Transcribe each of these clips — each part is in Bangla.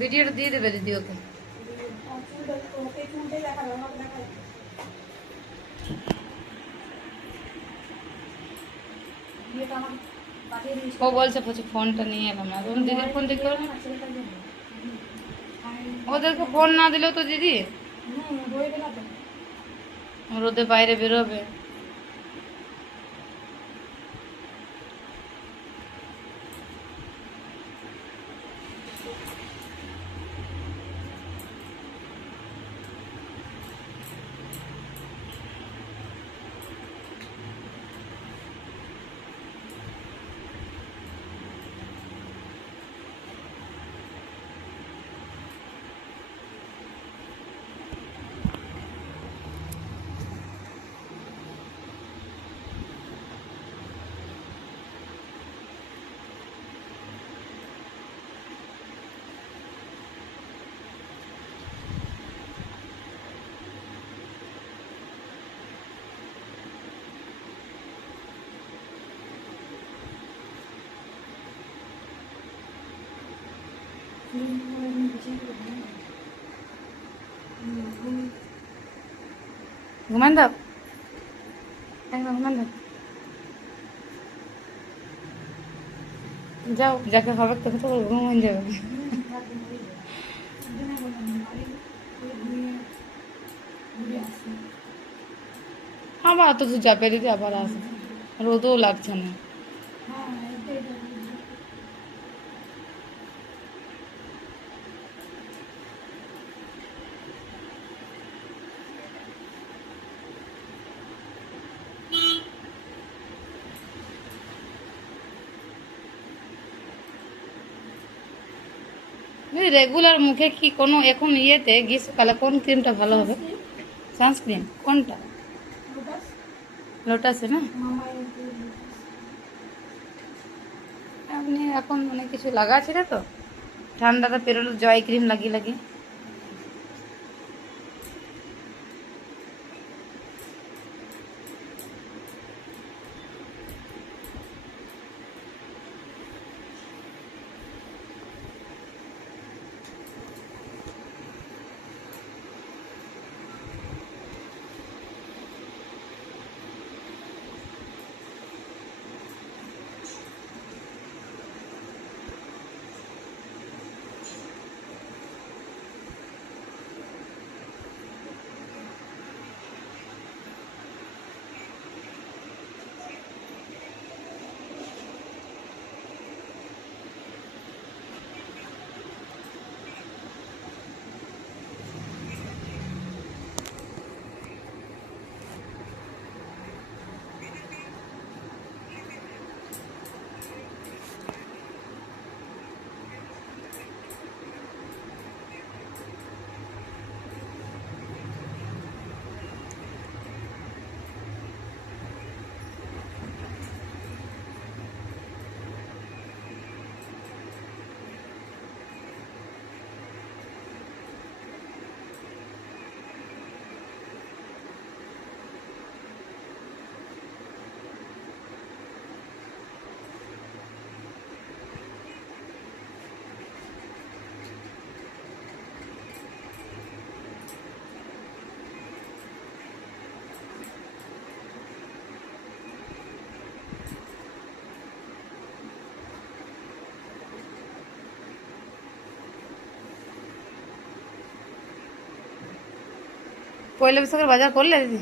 ভিডিওটা দিয়ে দেবে দিদি ওকে। ও বলছে ফোনটা নিয়ে এলাম না, তুমি দিদির ফোন দেখতে পারো। ওদেরকে ফোন না দিলেও তো দিদি রোদে বাইরে বেরোবে। ঘুমান দাও, একদম ঘুমান দাও। যাও, যাকে হবে তোকে তো ঘুমান যাবে। আবার তো যাবে দিদি, আবার আসবে, রোদও লাগছে না। রেগুলার মুখে কি কোনো এখন ইয়েতে গ্রীষ্মকালে কোন ক্রিমটা ভালো হবে? সানস্ক্রিন কোনটা? লোটাসে না? আপনি এখন অনেক কিছু লাগাচ্ছে না তো, ঠান্ডাটা পেরোলো জয় ক্রিম লাগিয়ে লাগিয়ে। পয়লা বৈশাখের বাজার করলে দিদি?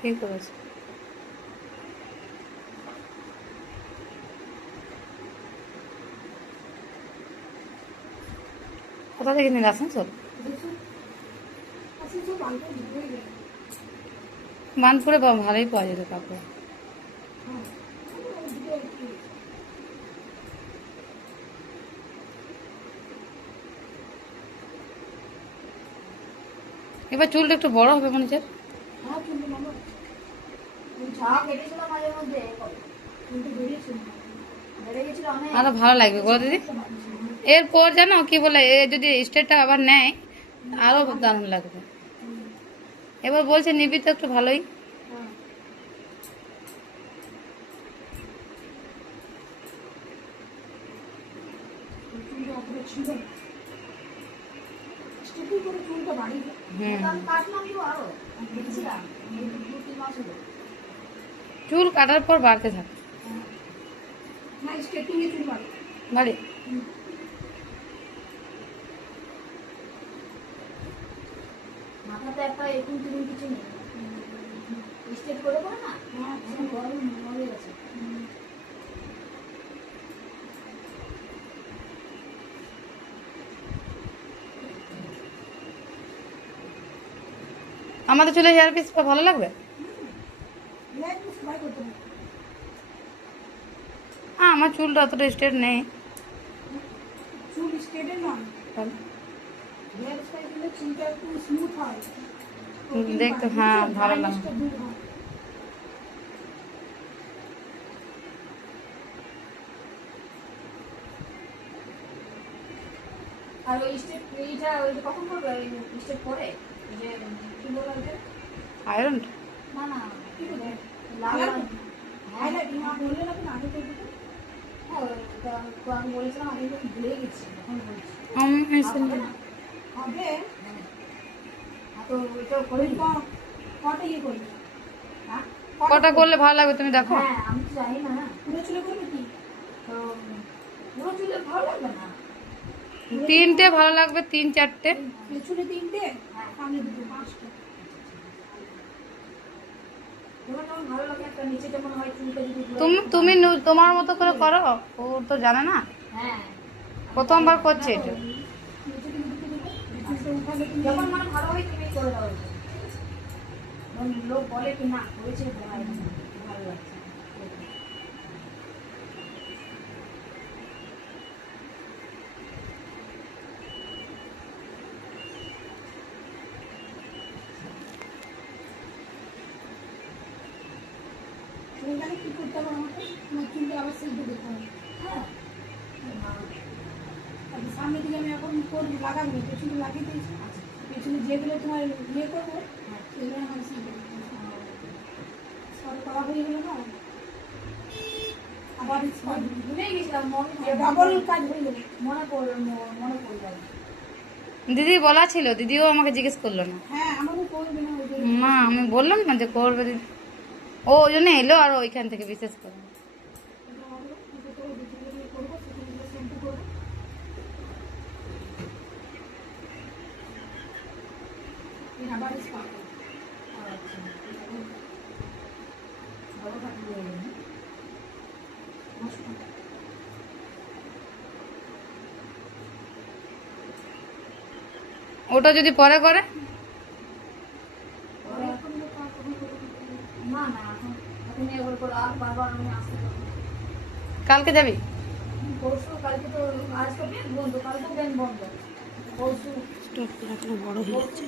কি করেছে? কোথা থেকে নিয়ে আসানসোল? বানপুরে ভালোই পাওয়া যেত কাপড়। এবার চুলটা একটু বড় হবে মনে হচ্ছে। আরো ভালো লাগবে বলো দিদি। এরপর জানো কি বলে, এ যদি স্টেটটা আবার নেয় আরো দারুণ লাগবে। এবার বলছে নিবি তো একটু ভালোই। চুল কাটার পর বাড়তে থাকে বাড়ি। মাথাতে একটা এরকম টিরুম কিছু নেই, স্ট্রেট করে করে না গরম মরে গেছে। আমাদের চুলে হেয়ার পিস ভালো লাগবে। আমার চুলটা অতটা স্ট্রেট নেই। চুল স্ট্রেটে নয়, হেয়ার স্টাইল দিলে চুলটা একটু স্মুথ হয়, দেখতে হ্যাঁ ভালো লাগে। আর ওই স্টেপ এইটা ওই কখন করবে? ওই স্টেপ করে যে কি বলে ওটা? আয়রন না না কি বলে লাল হাইলাইট না বললে না কেন আগে থেকে? হ্যাঁ ওটা তো আমি বলেছিলাম আগে তো ভুলে গেছি, এখন বলছি হবে। তো ওইটা করে কটা ইয়ে করবে? হ্যাঁ কটা করলে ভালো লাগবে তুমি দেখো। হ্যাঁ আমি তো জানি না পুরো চুলে করবে কি? তো পুরো চুলে ভালো লাগবে না, তিনটে ভালো লাগবে, 3-4টে। পেছনে তিনটে, সামনে দুটো, 5টা। তোমার কেমন ভালো লাগে? একটা নিচে যেমন হয় চুলটা যদি তুমি তোমার মতো করে করো, ও তো জানে না, হ্যাঁ প্রথমবার করছে এটা। যখন মানে ভালো হয় তুমি করে দাও, লোক বলে কি না করেছে ভালো লাগছে। কি করতে হবে আমাকে? আমার চুলটা আবার সিদ্ধ করতে হবে। হ্যাঁ সামনের দিকে আমি এখন করবো, লাগাবো, পেছনে লাগিয়ে দিয়েছি। পেছনে যেগুলো তোমার ইয়ে করবো সেগুলো আমার সিদ্ধ করতে হবে। সব করা হয়ে গেলো না, আবার ভুলেই গেছিলাম, ডাবল কাজ হয়ে গেল, মনে পড়ে দিদি বলা ছিল, দিদিও আমাকে জিজ্ঞেস করলো না। হ্যাঁ আমাকে করবে না ওই মা আমি বললাম না যে করবে দিদি, ও ওই জন্য এলো আর ওইখান থেকে বিশেষ করে। ওটা যদি পরে করে না না এখন এবার করে আর বারবার আমি আসতে পারবো। কালকে যাবি? পরশু, কালকে তো আজ তো ব্যাংক বন্ধ, কালকে ব্যাংক বন্ধ, পরশু বড় হয়ে যাচ্ছে।